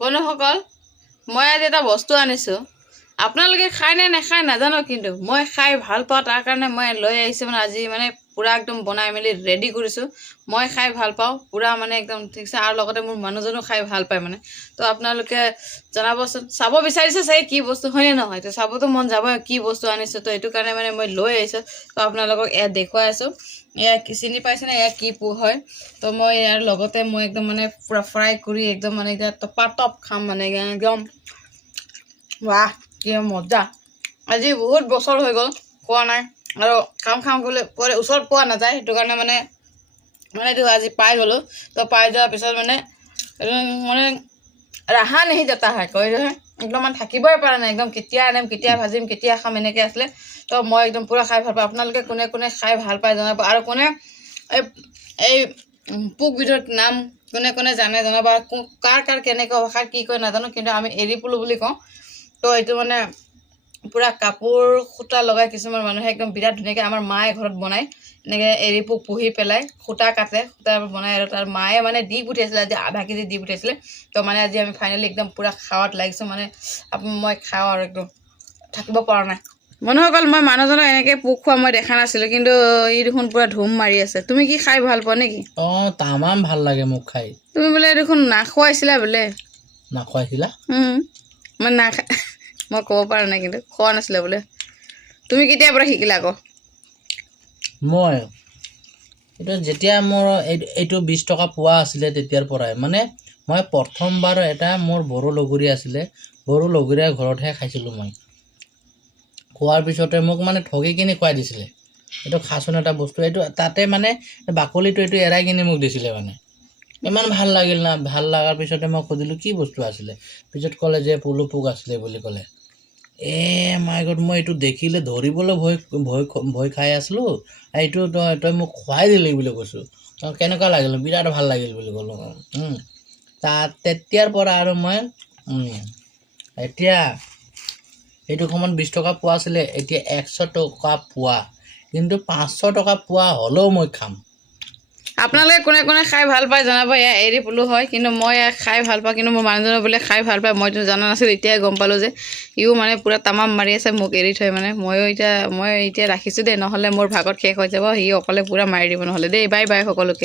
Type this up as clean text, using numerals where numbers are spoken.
বন্ধুসকল মই আজি এটা বস্তু আনিছোঁ আপোনালোকে খায় নে নাখায় নাজানো কিন্তু মই খাই ভাল পাওঁ তাৰ কাৰণে মই লৈ আহিছোঁ মানে আজি মানে পুৰা একদম বনাই মেলি ৰেডি কৰিছোঁ মই খাই ভাল পাওঁ পুৰা মানে একদম ঠিকছে আৰু লগতে মোৰ মানুহজনো খাই ভাল পায় মানে তো আপোনালোকে জনাবচোন চাব বিচাৰিছে চাগে কি বস্তু হয়নে নহয় তো চাবতো মন যাব কি বস্তু আনিছোঁ তো এইটো কাৰণে মানে মই লৈ আহিছোঁ তো আপোনালোকক এয়া দেখুৱাই আছোঁ এয়া চিনি পাইছেনে এয়া কি পু হয় তো মই ইয়াৰ লগতে মই একদম মানে পুৰা ফ্ৰাই কৰি একদম মানে এতিয়া টপাটপ খাম মানে একদম বাহ কি মজা আজি বহুত বছৰ হৈ গ'ল খোৱা নাই আৰু খাম কৰি ওচৰত পোৱা নাযায় সেইটো কাৰণে মানে এইটো আজি পাই গ'লোঁ তো পাই যোৱাৰ পিছত মানে মানে ৰাহা নেহি যাতা হয় কৈ যে একদম মানে থাকিবই পৰা নাই একদম কেতিয়া আনিম কেতিয়া ভাজিম কেতিয়া খাম এনেকৈ আছিলে তো মই একদম পূৰা খাই ভাল পাওঁ আপোনালোকে কোনে কোনে খাই ভাল পায় জনাব আৰু কোনে এই পোকবিধৰ নাম কোনে কোনে জানে জনাব কাৰ কেনেকুৱা ভাষাত কি কয় নাজানো কিন্তু আমি এৰী পলু বুলি কওঁ তো এইটো মানে পুৰা কাপোৰ সূতা লগাই কিছুমান মানুহে একদম বিৰাট ধুনীয়াকৈ আমাৰ মায়ে ঘৰত বনায় এনেকৈ এৰী পোক পুহি পেলাই সূতা কাটে সূতা বনাই আৰু তাৰ মায়ে মানে দি পঠিয়াইছিলে আজি আধা কেজি দি পঠিয়াইছিলে তো মানে আজি আমি ফাইনেলি একদম পুৰা খাৱাত লাগিছোঁ মানে মই খাওঁ আৰু একদম থাকিব পৰা নাই বন্ধুসকল মই মানুহজনক এনেকৈ পোক খোৱা মই দেখা নাছিলোঁ কিন্তু ই দেখোন পুৰা ধুম মাৰি আছে তুমি কি খাই ভাল পোৱা নেকি অঁ তামাম ভাল লাগে মোক খাই তুমি বোলে দেখোন নাখোৱাইছিলা বোলে নাখোৱাইছিলা মই নাখা মই ক'ব পৰা নাই কিন্তু খোৱা নাছিলে বোলে তুমি কেতিয়াৰ পৰা শিকিলা আকৌ মই এইটো যেতিয়া মোৰ এইটো 20 টকা পোৱা আছিলে তেতিয়াৰ পৰাই মানে মই প্ৰথমবাৰ এটা মোৰ বড়ো লগৰী আছিলে বড়ো লগৰীয়া ঘৰতহে খাইছিলোঁ মই খোৱাৰ পিছতে মোক মানে ঠগি কিনি খুৱাই দিছিলে এইটো খাচোন এটা বস্তু এইটো তাতে মানে বাকলিটো এইটো এৰাই কিনি মোক দিছিলে মানে ইমান ভাল লাগিল না ভাল লগাৰ পিছতে মই সুধিলোঁ কি বস্তু আছিলে পিছত ক'লে যে পলু পোক আছিলে বুলি ক'লে মাই গড মই এইটো দেখিলে ধৰিবলৈ ভয় খাই আছিলোঁ এইটো তই মোক খুৱাই দিলি বুলি কৈছোঁ কেনেকুৱা লাগিল বিৰাট ভাল লাগিল বুলি ক'লোঁ তেতিয়াৰ পৰা আৰু মই এতিয়া এইটো সময়ত 20 টকা পোৱা আছিলে এতিয়া 100 টকা পোৱা কিন্তু 500 টকা পোৱা হ'লেও মই খাম আপোনালোকে কোনে কোনে খাই ভাল পায় জনাব এয়া এৰী পলু হয় কিন্তু মই খাই ভাল পাওঁ কিন্তু মোৰ মানুহজনে বোলে খাই ভাল পায় মইতো জনা নাছিলোঁ এতিয়াই গম পালোঁ যে ইও মানে পূৰা তামাম মাৰি আছে মোক এৰি থৈ মানে মই এতিয়া ৰাখিছোঁ দেই নহ'লে মোৰ ভাগত শেষ হৈ যাব সি অকলে পূৰা মাৰি দিব নহ'লে দেই বাই বাই সকলোকে